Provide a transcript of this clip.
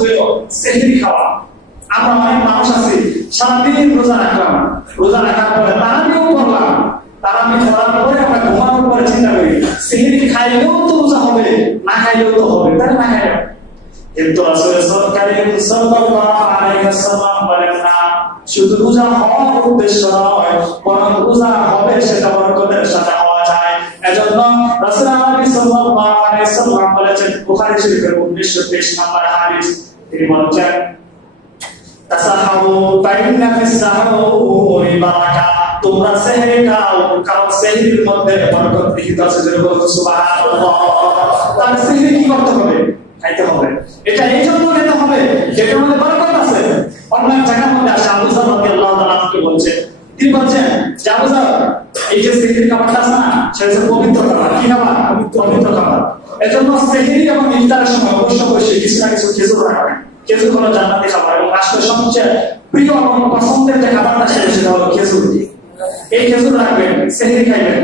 হলো সেহরি খাওয়া। আমরা অনেক মানুষ আছি সারাদিন রোজা রাখলাম, রোজা রাখার পরে তারাবিও করলাম, তারাবি করার পরে আমরা ঘুমানোর পরে চিন্তা করি সেহরি খাইলেও তো রোজা হবে, না খাইলেও তো হবে, তাই না খাইলেও। কিন্তু রাসূল সাল্লাল্লাহু আলাইহি ওয়াসাল্লাম বলেন না, শুধু রোজা হওয়ার উদ্দেশ্য নয়, বরং রোজা হবে সেটা বরকতের সাথে হওয়া যায়। এজন্য রাসূল সাল্লাল্লাহু আলাইহি ওয়াসাল্লাম বলেছেন, বুখারী শরীফের 1923 নম্বর হাদিস, তিনি বলেছেন তাসাহাবু ফাইন্না ফিস সাহুরি বারাকা, তোমরা সেহরি খাও, কারণ সেহরির মধ্যে বরকত নিহিত আছে। সুবহানাল্লাহ। তাহলে সেহরি কি করতে হবে? খাইতে হবে। এটা এই জন্য খেতে হবে যেটার মধ্যে বরকত আছে। অন্য জায়গার মধ্যে আসে আবু যর রাদিয়াল্লাহু তাআলা কে বলছেন, তিনি বলছেন যে আবু যর, এই যে সেহরির খাবারটা আছে না, সেটা পবিত্র খাবার। কি খাবার? পবিত্র খাবার। এজন্য সেহরি এবং ইফতারের সময় অবশ্যই কিছু না কিছু খেজুর রাখবেন। খেজুর হলো জান্নাতি খাবার এবং রাসূলের সবচেয়ে প্রিয় এবং পছন্দের যে খাবারটা সেটা হলো খেজুর। এই খেজুর রাখবেন, সেহরি খাইবেন।